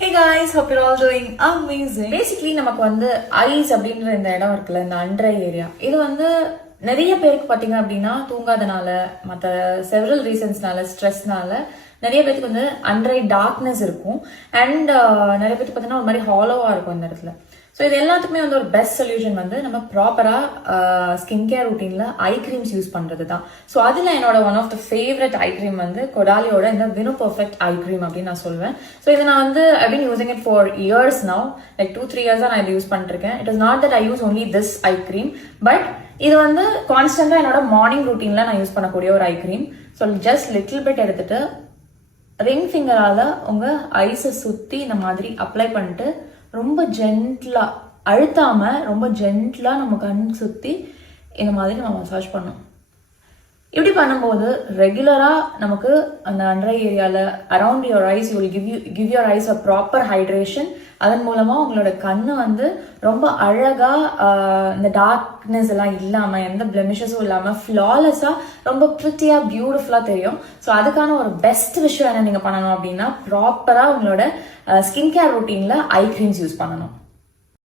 Hey guys, hope you're all doing amazing. Basically நமக்கு வந்து ice அப்படின்ற இந்த இடம் இருக்குல்ல, இந்த அண்டர் ஏரியா, இது வந்து நிறைய பேருக்கு பாத்தீங்க அப்படின்னா தூங்காதனால, மற்ற செவரல் ரீசன்ஸ்னால, ஸ்ட்ரெஸ்னால நிறைய பேருக்கு வந்து அண்டர் ஐ டார்க்னஸ் இருக்கும். அண்ட் நிறைய பேருக்கு பார்த்தீங்கன்னா ஒரு மாதிரி ஹாலோவா இருக்கும் இந்த இடத்துல. ஸோ இது எல்லாத்துக்குமே வந்து ஒரு பெஸ்ட் சொல்யூஷன் வந்து நம்ம ப்ராப்பரா ஸ்கின் கேர் ரூட்டீன்ல ஐ கிரீம்ஸ் யூஸ் பண்றது தான். ஸோ அதுல என்னோட one of the favourite eye cream வந்து கொடாலியோட இந்த வினோ பர்ஃபெக்ட் ஐ கிரீம் அப்படின்னு நான் சொல்லுவேன். ஸோ இதை நான் வந்து I been using it for years now, like 2-3 years நான் இதை யூஸ் பண்ணிருக்கேன். It is not that I use only this eye cream, but இது வந்து கான்ஸ்டன்டா என்னோட மார்னிங் ரூட்டீன்ல நான் யூஸ் பண்ணக்கூடிய ஒரு eye cream. So just little bit எடுத்துட்டு ரிங் ஃபிங்கரால உங்க ஐஸை சுத்தி இந்த மாதிரி அப்ளை பண்ணிட்டு ரொம்ப ஜென்ட்லா, அழுத்தாம ரொம்ப ஜென்ட்லா நம்ம கண் சுத்தி இந்த மாதிரி நம்ம மசாஜ் பண்ணோம். இப்படி பண்ணும்போது ரெகுலரா நமக்கு அந்த அண்டர் ஏரியால around your eyes you will give your eyes a proper hydration. அதன் மூலமா உங்களோட கண்ணு வந்து ரொம்ப அழகா இந்த டார்க்னஸ் எல்லாம் இல்லாம, எந்த பிளெமிஷஸும் இல்லாம ஃபிளாலெஸ்ஸா ரொம்ப பிரிட்டியா பியூட்டிஃபுல்லா தெரியும். ஸோ அதுக்கான ஒரு பெஸ்ட் விஷயம் என்ன நீங்க பண்ணணும் அப்படின்னா ப்ராப்பரா உங்களோட ஸ்கின் கேர் ரொட்டீன்ல ஐ கிரீம்ஸ் யூஸ் பண்ணணும்.